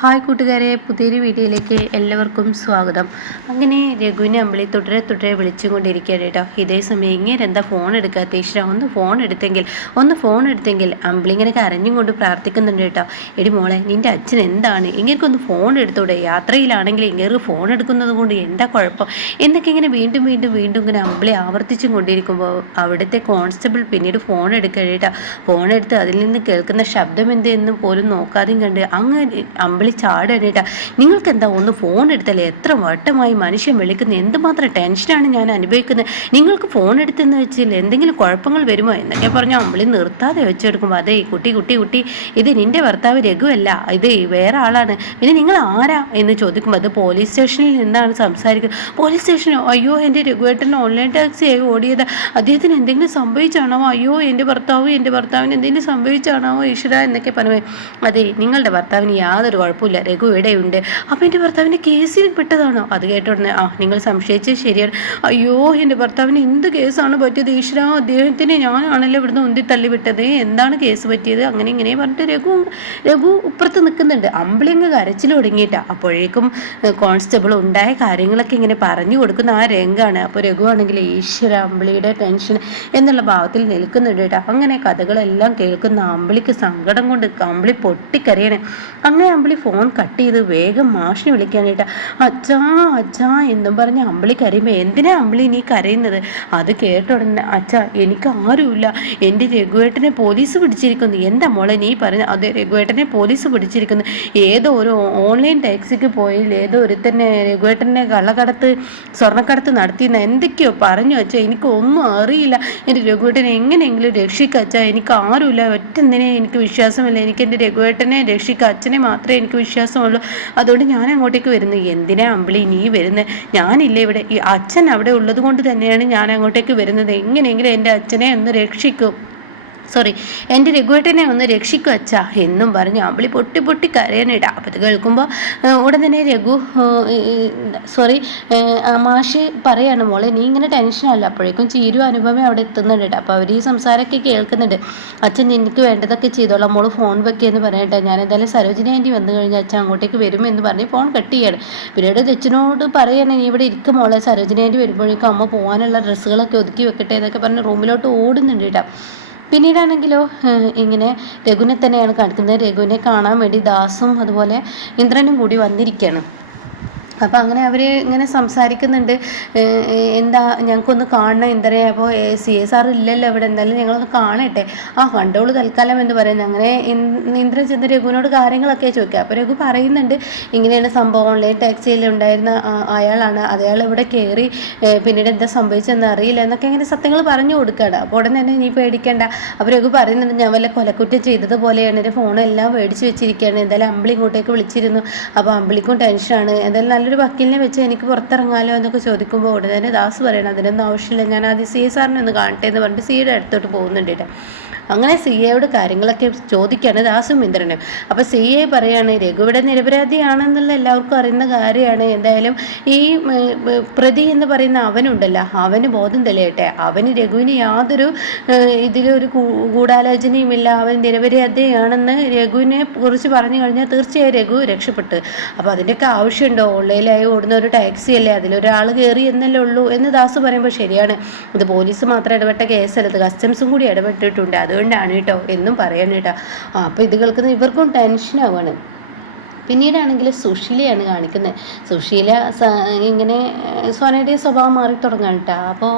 Hi കൂട്ടുകാരെ പുതിയൊരു വീഡിയോയിലേക്ക് എല്ലാവർക്കും സ്വാഗതം. അങ്ങനെ രഘുവിനെ അമ്പിളി തുടരെ തുടരെ വിളിച്ചും കൊണ്ടിരിക്കുകയാണ് കേട്ടോ. ഇതേ സമയം ഇങ്ങനെ എന്താ ഫോൺ എടുക്കാത്ത? ഈശ്വര ഒന്ന് ഫോൺ എടുത്തെങ്കിൽ ഒന്ന് ഫോൺ എടുത്തെങ്കിൽ അമ്പിളി ഇങ്ങനെ കരഞ്ഞും കൊണ്ട് പ്രാർത്ഥിക്കുന്നുണ്ട് കേട്ടോ. എടി മോളെ നിന്റെ അച്ഛൻ എന്താണ്? ഇങ്ങനെയൊക്കെ ഫോൺ എടുത്തൂടെ? യാത്രയിലാണെങ്കിൽ ഇങ്ങനെ ഫോൺ എടുക്കുന്നത് കൊണ്ട് എന്താ കുഴപ്പം? എന്നൊക്കെ ഇങ്ങനെ വീണ്ടും വീണ്ടും വീണ്ടും ഇങ്ങനെ അമ്പിളി ആവർത്തിച്ചും കൊണ്ടിരിക്കുമ്പോൾ അവിടുത്തെ കോൺസ്റ്റബിൾ പിന്നീട് ഫോൺ എടുക്കുക കേട്ടോ. ഫോൺ എടുത്ത് അതിൽ നിന്ന് കേൾക്കുന്ന ശബ്ദം എന്ത് എന്ന് പോലും നോക്കാതെയും കണ്ട് അങ്ങ് അമ്പിളി ചാടാനേട്ടാ നിങ്ങൾക്ക് എന്താ ഒന്ന് ഫോൺ എടുത്തല്ലേ എത്ര വട്ടമായി മനുഷ്യൻ വിളിക്കുന്നത് എന്തുമാത്രം ടെൻഷനാണ് ഞാൻ അനുഭവിക്കുന്നത്? നിങ്ങൾക്ക് ഫോൺ എടുത്തെന്ന് വെച്ചാൽ എന്തെങ്കിലും കുഴപ്പങ്ങൾ വരുമോ? എന്നൊക്കെ പറഞ്ഞു അമ്പിളി നിർത്താതെ വെച്ചെടുക്കുമ്പോൾ അതേ കുട്ടി കുട്ടി കുട്ടി ഇത് നിന്റെ ഭർത്താവ് രഘുവല്ല ഇത് വേറെ ആളാണ്. പിന്നെ നിങ്ങൾ ആരാ? എന്ന് ചോദിക്കുമ്പോൾ അത് പോലീസ് സ്റ്റേഷനിൽ നിന്നാണ് സംസാരിക്കുന്നത്. പോലീസ് സ്റ്റേഷനോ അയ്യോ എന്റെ രഘുവേട്ടൻ ഓൺലൈൻ ടാക്സി ആയി ഓടിയത്. അദ്ദേഹത്തിന് എന്തെങ്കിലും സംഭവിച്ചാണോ? അയ്യോ എന്റെ ഭർത്താവ് എന്റെ ഭർത്താവിന് എന്തെങ്കിലും സംഭവിച്ചാണോ? ഈശ്വര എന്നൊക്കെ പറഞ്ഞു. അതെ നിങ്ങളുടെ ഭർത്താവിന് യാതൊരു കുഴപ്പമില്ല രഘു ഇവിടെയുണ്ട്. അപ്പോൾ എന്റെ ഭർത്താവിന്റെ കേസിൽ പെട്ടതാണോ? അത് കേട്ട ഉടനെ ആ നിങ്ങൾ സംശയിച്ച് ശരിയാണ്. അയ്യോ എന്റെ ഭർത്താവിന് എന്ത് കേസാണ് പറ്റിയത്? ഈശ്വര അദ്ദേഹത്തിന് ഞാനാണല്ലോ ഇവിടുന്ന് ഉന്തി തള്ളി വിട്ടത്. എന്താണ് കേസ് പറ്റിയത്? അങ്ങനെ ഇങ്ങനെ പറഞ്ഞിട്ട് രഘു രഘു ഇപ്പുറത്ത് നിൽക്കുന്നുണ്ട്. അമ്പിളിങ്ങ് കരച്ചിൽ തുടങ്ങിയിട്ടാണ് അപ്പോഴേക്കും കോൺസ്റ്റബിൾ ഉണ്ടായ കാര്യങ്ങളൊക്കെ ഇങ്ങനെ പറഞ്ഞു കൊടുക്കുന്ന ആ രംഗാണ്. അപ്പോൾ രഘു ആണെങ്കിൽ ഈശ്വര അമ്പിളിയുടെ ടെൻഷൻ എന്നുള്ള ഭാവത്തിൽ നിൽക്കുന്നുണ്ട് കേട്ടോ. അങ്ങനെ കഥകളെല്ലാം കേൾക്കുന്ന അമ്പിളിക്ക് സങ്കടം കൊണ്ട് അമ്പിളി പൊട്ടിക്കരയണേ. അങ്ങനെ അമ്പിളി ഫോൺ കട്ട് ചെയ്ത് വേഗം മാഷിനെ വിളിക്കാനായിട്ട് അച്ഛാ അച്ഛാ എന്നും പറഞ്ഞ് അമ്പിളി കരയുമ്പോൾ എന്തിനാ അമ്പിളി നീ കരയുന്നത്? അത് കേട്ട ഉടനെ അച്ഛാ എനിക്ക് ആരുമില്ല. എന്റെ രഘുവേട്ടനെ പോലീസ് പിടിച്ചിരിക്കുന്നു. എന്താ മോളെ നീ പറഞ്ഞ അതെ രഘുവേട്ടനെ പോലീസ് പിടിച്ചിരിക്കുന്നു. ഏതോ ഒരു ഓൺലൈൻ ടാക്സിക്ക് പോയി ഏതോ ഒരുത്തന്നെ രഘുവേട്ടനെ കള്ളക്കടത്ത് സ്വർണക്കടത്ത് നടത്തിയെന്ന് എന്തൊക്കെയോ പറഞ്ഞു അച്ഛാ. എനിക്ക് ഒന്നും അറിയില്ല. എന്റെ രഘുവേട്ടനെ എങ്ങനെയെങ്കിലും രക്ഷിക്കുക അച്ഛാ. എനിക്ക് ആരുമില്ല. ഒറ്റ എന്തിനെ എനിക്ക് വിശ്വാസമില്ല. എനിക്ക് എന്റെ രഘുവേട്ടനെ രക്ഷിക്കുക അച്ഛനെ മാത്രമേ എനിക്ക് വിശ്വാസമുള്ളൂ. അതുകൊണ്ട് ഞാൻ അങ്ങോട്ടേക്ക് വരുന്നു. എന്തിനാ അമ്പിളി നീ വരുന്നത് ഞാനില്ല ഇവിടെ. ഈ അച്ഛൻ അവിടെ ഉള്ളത് കൊണ്ട് തന്നെയാണ് ഞാൻ അങ്ങോട്ടേക്ക് വരുന്നത്. എങ്ങനെയെങ്കിലും എന്റെ അച്ഛനെ ഒന്ന് രക്ഷിക്കും. സോറി എന്റെ രഘുവേട്ടനെ ഒന്ന് രക്ഷിക്കുക അച്ഛാ എന്നും പറഞ്ഞ്. അമ്പിളി പൊട്ടി പൊട്ടി കരയാനിട. അപ്പം ഇത് കേൾക്കുമ്പോൾ ഉടൻ തന്നെ രഘു സോറി മാഷി പറയാണ് മോളെ നീ ഇങ്ങനെ ടെൻഷനല്ല അപ്പോഴേക്കും ചീരു അനുഭവമേ അവിടെ എത്തുന്നുണ്ട് അപ്പോൾ അവർ ഈ സംസാരമൊക്കെ കേൾക്കുന്നുണ്ട്. അച്ഛൻ എനിക്ക് വേണ്ടതൊക്കെ ചെയ്തോളാം. മോൾ ഫോൺ വെക്കുകയെന്ന് പറയട്ടെ ഞാൻ എന്തായാലും സരോജിനി ആന്റി വന്നു കഴിഞ്ഞാൽ അച്ഛൻ അങ്ങോട്ടേക്ക് വരും എന്ന് പറഞ്ഞ് ഫോൺ കട്ട് ചെയ്യാണ്. പിന്നീട് ദച്ചിനോട് പറയണേ നീ ഇവിടെ ഇരിക്കും മോളെ. സരോജിനി ആന്റി വരുമ്പോഴേക്കും അമ്മ പോകാനുള്ള ഡ്രസ്സുകളൊക്കെ ഒതുക്കി വെക്കട്ടെ എന്നൊക്കെ പറഞ്ഞ് റൂമിലോട്ട് ഓടുന്നുണ്ട് കേട്ടോ പിന്നീടാണെങ്കിലോ ഇങ്ങനെ രഘുവിനെ തന്നെയാണ് കാണിക്കുന്നത്. രഘുവിനെ കാണാൻ വേണ്ടി ദാസും അതുപോലെ ഇന്ദ്രനും കൂടി വന്നിരിക്കുകയാണ്. അപ്പോൾ അങ്ങനെ അവർ ഇങ്ങനെ സംസാരിക്കുന്നുണ്ട്. എന്താ ഞങ്ങൾക്കൊന്ന് കാണണം എന്തരേ അപ്പോൾ സി എസ് ആർ ഇല്ലല്ലോ ഇവിടെ എന്തായാലും ഞങ്ങളൊന്ന് കാണട്ടെ. ആ കണ്ടോളൂ തൽക്കാലം എന്ന് പറയുന്നത് അങ്ങനെ ഇന്ദ്രൻ ചെന്ന് രഘുവിനോട് കാര്യങ്ങളൊക്കെ ചോദിക്കുക. അപ്പോൾ രഘു പറയുന്നുണ്ട് ഇങ്ങനെയാണ് സംഭവം. ഓൺലൈൻ ടാക്സിയിൽ ഉണ്ടായിരുന്ന അയാളാണ്. അയാൾ ഇവിടെ കയറി പിന്നീട് എന്താ സംഭവിച്ചതെന്ന് അറിയില്ല എന്നൊക്കെ അങ്ങനെ സത്യങ്ങൾ പറഞ്ഞു കൊടുക്കുകയാണ്. അപ്പോൾ ഉടനെ തന്നെ നീ പേടിക്കേണ്ട. അപ്പോൾ രഘു പറയുന്നുണ്ട് ഞാൻ വല്ല കൊലക്കുറ്റം ചെയ്തതുപോലെയാണ്. എന്റെ ഫോണെല്ലാം മേടിച്ച് വെച്ചിരിക്കുകയാണ്. എന്തായാലും അമ്പിളി ഇങ്ങോട്ടേക്ക് വിളിച്ചിരുന്നു. അപ്പോൾ അമ്പിളിക്കും ടെൻഷനാണ് എന്തായാലും നല്ലൊരു നല്ലൊരു വക്കീലിനെ വെച്ച് എനിക്ക് പുറത്തിറങ്ങാലോ എന്നൊക്കെ ചോദിക്കുമ്പോൾ ഉടനെ തന്നെ ദാസ് പറയണം അതിനൊന്നും ആവശ്യമില്ല ഞാൻ ആദ്യം സി എ സാറിനെ ഒന്ന് കാണട്ടെ എന്ന് പറഞ്ഞിട്ട് സിയുടെ അടുത്തോട്ട് പോകുന്നുണ്ട് അങ്ങനെ സി എയോട് കാര്യങ്ങളൊക്കെ ചോദിക്കുകയാണ് ദാസും ഇന്ദ്രനും. അപ്പോൾ സി എ പറയാണ് രഘുവിടെ നിരപരാധിയാണെന്നുള്ള എല്ലാവർക്കും അറിയുന്ന കാര്യമാണ്. എന്തായാലും ഈ പ്രതി എന്ന് പറയുന്ന അവനുണ്ടല്ലോ അവന് ബോധം തെളിയട്ടെ. അവന് രഘുവിന് യാതൊരു ഇതിലൊരു ഗൂഢാലോചനയുമില്ല. അവൻ നിരപരാധിയാണെന്ന് രഘുവിനെ കുറിച്ച് പറഞ്ഞു കഴിഞ്ഞാൽ തീർച്ചയായും രഘു രക്ഷപ്പെട്ട്. അപ്പോൾ അതിന്റെയൊക്കെ ആവശ്യമുണ്ടോ? ഓൺലൈനിലായി ഓടുന്ന ഒരു ടാക്സി അല്ലേ അതിലൊരാൾ കയറി എന്നല്ലേ ഉള്ളൂ? എന്ന് ദാസ് പറയുമ്പോൾ ശരിയാണ്. ഇത് പോലീസ് മാത്രം ഇടപെട്ട കേസല്ല. കസ്റ്റംസും കൂടി ഇടപെട്ടിട്ടുണ്ട്. അതുകൊണ്ടാണ് കേട്ടോ എന്നും പറയണം കേട്ടോ. അപ്പോൾ ഇത് കേൾക്കുന്ന ഇവർക്കും ടെൻഷനാവാണ്. പിന്നീടാണെങ്കിൽ സുശീലയാണ് കാണിക്കുന്നത്. സുശീല ഇങ്ങനെ സോനയുടെ സ്വഭാവം മാറി തുടങ്ങാൻ കേട്ടോ. അപ്പോൾ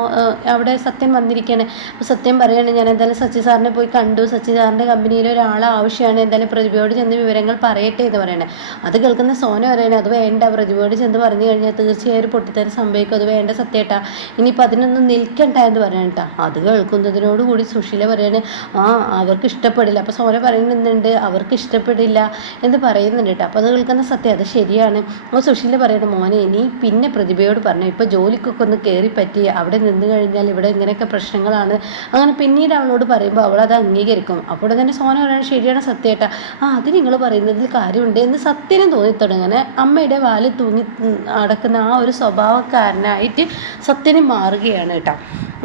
അവിടെ സത്യം വന്നിരിക്കുകയാണ്. അപ്പോൾ സത്യം പറയുകയാണ് ഞാൻ എന്തായാലും സച്ചി സാറിനെ പോയി കണ്ടു. സച്ചി സാറിന്റെ കമ്പനിയിൽ ഒരാൾ ആവശ്യമാണ്. എന്തായാലും പ്രതിഭയോട് ചെന്ന് വിവരങ്ങൾ പറയട്ടെ എന്ന് പറയണേ. അത് കേൾക്കുന്ന സോന പറയണേ അത് വേണ്ട. പ്രതിഭയോട് ചെന്ന് പറഞ്ഞു കഴിഞ്ഞാൽ തീർച്ചയായും പൊട്ടിത്തരം സംഭവിക്കും. അത് വേണ്ട സത്യേട്ടാ. ഇനിയിപ്പോൾ അതിനൊന്നും നിൽക്കണ്ട എന്ന് പറയണം കേട്ടോ. അത് കേൾക്കുന്നതിനോടുകൂടി സുശീല പറയാണ് ആ അവർക്ക് ഇഷ്ടപ്പെടില്ല. അപ്പോൾ സോന പറയുന്നുണ്ട് അവർക്ക് ഇഷ്ടപ്പെടില്ല എന്ന് പറയുന്നുണ്ട് കേട്ടോ. അപ്പോൾ അത് കേൾക്കുന്ന സത്യം അത് ശരിയാണ്. അപ്പോൾ സുശീല പറയണം മോനെ നീ പിന്നെ പ്രതിഭയോട് പറഞ്ഞു. ഇപ്പോൾ ജോലിക്കൊക്കെ ഒന്ന് കയറി പറ്റി അവിടെ നിന്ന് കഴിഞ്ഞാൽ ഇവിടെ ഇങ്ങനെയൊക്കെ പ്രശ്നങ്ങളാണ്. അങ്ങനെ പിന്നീട് അവളോട് പറയുമ്പോൾ അവൾ അത് അംഗീകരിക്കും. അപ്പോൾ തന്നെ സോന പറയുന്നത് ശരിയാണ് സത്യേട്ട. ആ അത് നിങ്ങൾ പറയുന്നതിൽ കാര്യമുണ്ട്. എന്ന് സത്യനും തോന്നിത്തുടങ്ങനെ അമ്മയുടെ വാൽ തൂങ്ങി അടക്കുന്ന ആ ഒരു സ്വഭാവക്കാരനായിട്ട് സത്യനും മാറുകയാണ് കേട്ടോ.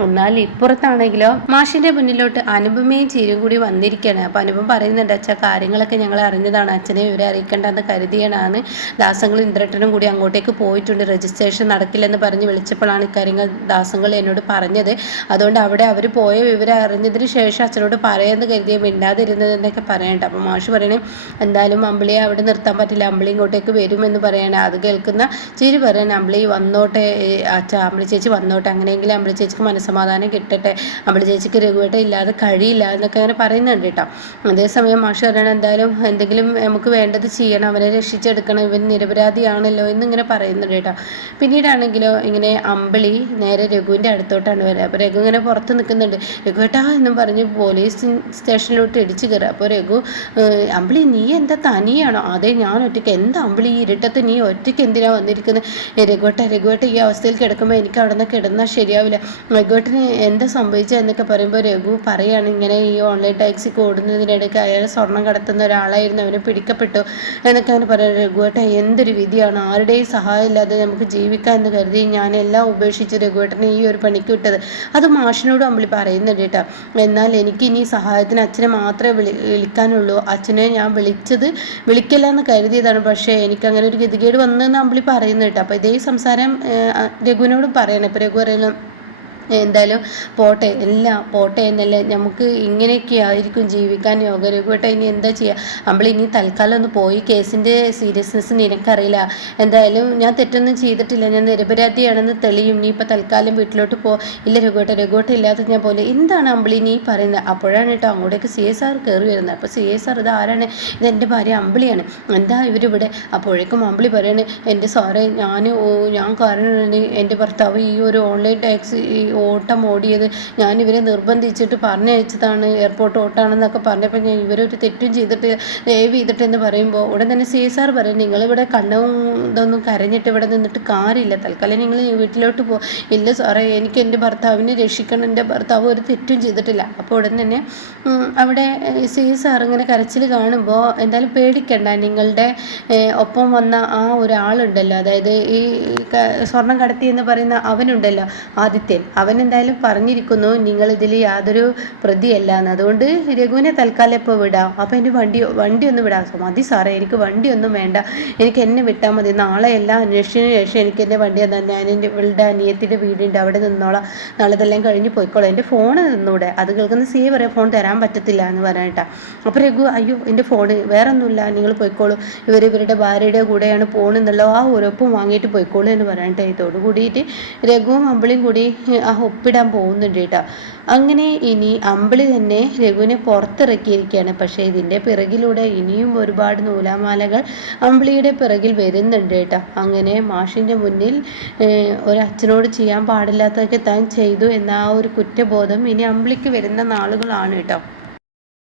എന്നാൽ ഇപ്പുറത്താണെങ്കിലോ? മാഷിന്റെ മുന്നിലോട്ട് അനുപമയും ചീരും കൂടി വന്നിരിക്കുകയാണ് അപ്പൊ അനുപം പറയുന്നുണ്ട് അച്ഛാ കാര്യങ്ങളൊക്കെ ഞങ്ങൾ അറിഞ്ഞതാണ്. അച്ഛനെ ഇവരെ അറിയിക്കേണ്ടെന്ന് കരുതിയാണ്. ദാസങ്ങൾ ഇന്ദ്രട്ടനും കൂടി അങ്ങോട്ടേക്ക് പോയിട്ടുണ്ട്. രജിസ്ട്രേഷൻ നടക്കില്ലെന്ന് പറഞ്ഞ് വിളിച്ചപ്പോഴാണ് ഇക്കാര്യങ്ങൾ ദാസങ്ങൾ എന്നോട് പറഞ്ഞത്. അതുകൊണ്ട് അവിടെ അവർ പോയ വിവരം അറിഞ്ഞതിന് ശേഷം അച്ഛനോട് പറയാമെന്ന് കരുതിയ മിണ്ടാതിരുന്നത് എന്നൊക്കെ പറയണ്ട. അപ്പൊ മാഷ് പറയണേ എന്തായാലും അമ്പിളിയെ അവിടെ നിർത്താൻ പറ്റില്ല. അമ്പിളി ഇങ്ങോട്ടേക്ക് വരുമെന്ന് പറയണേ. അത് കേൾക്കുന്ന ചിരി പറയാൻ അമ്പിളി വന്നോട്ടെ അച്ഛ അമ്പിളി ചേച്ചി വന്നോട്ടെ. അങ്ങനെയെങ്കിലും അമ്പിളി ചേച്ചിക്ക് മനസ്സമാധാനം കിട്ടട്ടെ. അമ്പിളി ചേച്ചിക്ക് രഘുവേട്ട ഇല്ലാതെ കഴിയില്ല എന്നൊക്കെ അങ്ങനെ പറയുന്നുണ്ട് കേട്ടോ. അതേസമയം മാഷ് പറയണം എന്തായാലും എന്തെങ്കിലും നമുക്ക് വേണ്ടത് ചെയ്യണം. അവനെ രക്ഷിച്ചെടുക്കണം. ഇവൻ നിരപരാധിയാണല്ലോ എന്നിങ്ങനെ പറയുന്നുണ്ട് കേട്ടോ. പിന്നീടാണെങ്കിലോ ഇങ്ങനെ അമ്പിളി നേരെ രഘുവിന്റെ അടുത്തോട്ടാണ് വരിക അപ്പോൾ രഘു ഇങ്ങനെ പുറത്ത് നിൽക്കുന്നുണ്ട്. രഘുവേട്ടാ എന്നും പറഞ്ഞ് പോലീസ് സ്റ്റേഷനിലോട്ട് ഇടിച്ചു കയറുക അപ്പോൾ രഘു അമ്പിളി നീ എന്താ തനിയാണോ? അതെ ഞാൻ ഒറ്റയ്ക്ക്. എന്താ അമ്പിളി ഈ ഇരുട്ടത്ത് നീ ഒറ്റയ്ക്ക് എന്തിനാണ് വന്നിരിക്കുന്നത് രഘുവേട്ട രഘുവേട്ട ഈ അവസ്ഥയിൽ കിടക്കുമ്പോൾ എനിക്ക് അവിടെ നിന്ന് കിടന്നാൽ ശരിയാവില്ല. രഘുവേട്ടന് എന്താ സംഭവിച്ചതെന്നൊക്കെ പറയുമ്പോൾ രഘു പറയാണ് ഇങ്ങനെ ഈ ഓൺലൈൻ ടാക്സി ഓടുന്നതിനിടയ്ക്ക് അയാൾ സ്വർണം കടത്തുന്ന ഒരാളായിരുന്നു അവനെ പിടിക്കപ്പെട്ടു എന്നൊക്കെ അങ്ങനെ പറയാം രഘുവേട്ട എന്തൊരു വിധിയാണ്? ആരുടെയും സഹായം ഇല്ലാതെ നമുക്ക് ജീവിക്കാം എന്ന് കരുതി ഞാൻ എല്ലാം ഉപേക്ഷിച്ച് രഘുവേട്ടനെ ഈ ഒരു പണിക്ക് വിട്ടത്. അത് മാഷിനോട് അമ്പിളി പറയുന്നുണ്ട് കേട്ടോ. എന്നാൽ എനിക്ക് ഇനി സഹായത്തിന് അച്ഛനെ മാത്രമേ വിളി വിളിക്കാനുള്ളൂ. അച്ഛനെ ഞാൻ വിളിച്ചത് വിളിക്കില്ല എന്ന് കരുതിയതാണ്. പക്ഷേ എനിക്ക് അങ്ങനെ ഒരു ഗതികേട് വന്നെന്ന് അമ്പിളി പറയുന്നു കേട്ടോ. അപ്പോൾ ഇതേ സംസാരം രഘുവിനോട് പറയണം. ഇപ്പോൾ രഘു പറയുന്നു എന്തായാലും പോട്ടെ എല്ലാം പോട്ടെ എന്നല്ലേ നമുക്ക് ഇങ്ങനെയൊക്കെ ആയിരിക്കും ജീവിക്കാൻ യോഗ രഘുവേട്ട ഇനി എന്താ ചെയ്യുക ഇനി തൽക്കാലം ഒന്ന് പോയി കേസിന്റെ സീരിയസ്നെസ് നിനക്കറിയില്ല. എന്തായാലും ഞാൻ തെറ്റൊന്നും ചെയ്തിട്ടില്ല. ഞാൻ നിരപരാധിയാണെന്ന് തെളിയും. നീ ഇപ്പം തൽക്കാലം വീട്ടിലോട്ട് പോ. ഇല്ല രഘുവേട്ട രഘുവേട്ട ഇല്ലാത്ത ഞാൻ പോലെ. എന്താണ് അമ്പിളി നീ പറയുന്നത്? അപ്പോഴാണ് കേട്ടോ അങ്ങോട്ടേക്ക് സി എസ് ആർ കയറി വരുന്നത്. അപ്പോൾ സി എസ് ആർ ഇത് ആരാണ്? ഇത് എന്റെ ഭാര്യ അമ്പിളിയാണ്. എന്താ ഇവരിവിടെ? അപ്പോഴേക്കും അമ്പിളി പറയാണ് എന്റെ സാറേ ഞാൻ ഞാൻ കാരണം എന്റെ ഭർത്താവ് ഈ ഒരു ഓൺലൈൻ ടാക്സി ഓട്ടം ഓടിയത്. ഞാൻ ഇവരെ നിർബന്ധിച്ചിട്ട് പറഞ്ഞയച്ചതാണ്. എയർപോർട്ട് ഓട്ടാണെന്നൊക്കെ പറഞ്ഞപ്പോൾ ഞാൻ ഇവരൊരു തെറ്റും ചെയ്തിട്ട് ദയവ് ചെയ്തിട്ട് എന്ന് പറയുമ്പോൾ ഉടൻ തന്നെ സി എസ് ആർ പറയും നിങ്ങളിവിടെ കണ്ണവും ഇതൊന്നും കരഞ്ഞിട്ട് ഇവിടെ നിന്നിട്ട് കാര്യമില്ല. തൽക്കാലം നിങ്ങൾ വീട്ടിലോട്ട് പോ. ഇല്ല സാറേ എനിക്ക് എന്റെ ഭർത്താവിനെ രക്ഷിക്കണം. എന്റെ ഭർത്താവ് ഒരു തെറ്റും ചെയ്തിട്ടില്ല. അപ്പോൾ ഉടൻ തന്നെ അവിടെ സി സാർ ഇങ്ങനെ കരച്ചിൽ കാണുമ്പോൾ എന്തായാലും പേടിക്കണ്ട. നിങ്ങളുടെ ഒപ്പം വന്ന ആ ഒരാളുണ്ടല്ലോ. അതായത് ഈ സ്വർണം കടത്തി എന്ന് പറയുന്ന അവനുണ്ടല്ലോ ആദിത്യൻ. അവൻ എന്തായാലും പറഞ്ഞിരിക്കുന്നു നിങ്ങൾ ഇതിൽ യാതൊരു പ്രതിയല്ല. എന്ന് അതുകൊണ്ട് രഘുവിനെ തൽക്കാലം ഇപ്പോൾ വിടാം. അപ്പം എന്റെ വണ്ടി വണ്ടി ഒന്ന് വിടാം. മതി സാറേ എനിക്ക് വണ്ടി ഒന്നും വേണ്ട. എനിക്ക് എന്നെ വിട്ടാൽ മതി. നാളെ എല്ലാം അന്വേഷിച്ചതിന് ശേഷം എനിക്ക് എന്റെ വണ്ടി തന്നെ. ഞാൻ എന്റെ ഇവളുടെ അനിയത്തിന്റെ വീടുണ്ട്. അവിടെ നിന്നോളാം. നാളെ ഇതെല്ലാം കഴിഞ്ഞ് പോയിക്കോളാം. എന്റെ ഫോൺ നിന്നൂടെ. അത് കേൾക്കുന്ന സി പറയാം ഫോൺ തരാൻ പറ്റത്തില്ല എന്ന് പറയാനായിട്ടാ അപ്പോൾ രഘു അയ്യോ എന്റെ ഫോൺ വേറെ ഒന്നുമില്ല നിങ്ങൾ പോയിക്കോളൂ. ഇവർ ഇവരുടെ ഭാര്യയുടെ കൂടെയാണ് പോണെന്നുള്ളത് ആ ഉറപ്പും വാങ്ങിയിട്ട് പോയിക്കോളൂ എന്ന് പറഞ്ഞിട്ട്. ഇതോട് കൂടിയിട്ട് രഘുവും അമ്പിളിയും കൂടി ആ ഒപ്പിടാൻ പോകുന്നുണ്ട് കേട്ടോ. അങ്ങനെ ഇനി അമ്പിളി തന്നെ രഘുവിനെ പുറത്തിറക്കിയിരിക്കുകയാണ്. പക്ഷേ ഇതിന്റെ പിറകിലൂടെ ഇനിയും ഒരുപാട് നൂലാമാലകൾ അമ്പിളിയുടെ പിറകിൽ വരുന്നുണ്ട് കേട്ടോ. അങ്ങനെ മാഷിന്റെ മുന്നിൽ ഒരച്ഛനോട് ചെയ്യാൻ പാടില്ലാത്തതൊക്കെ താൻ ചെയ്തു എന്ന ആ ഒരു കുറ്റബോധം ഇനി അമ്പിളിക്ക് വരുന്ന നാളുകളാണ് കേട്ടോ.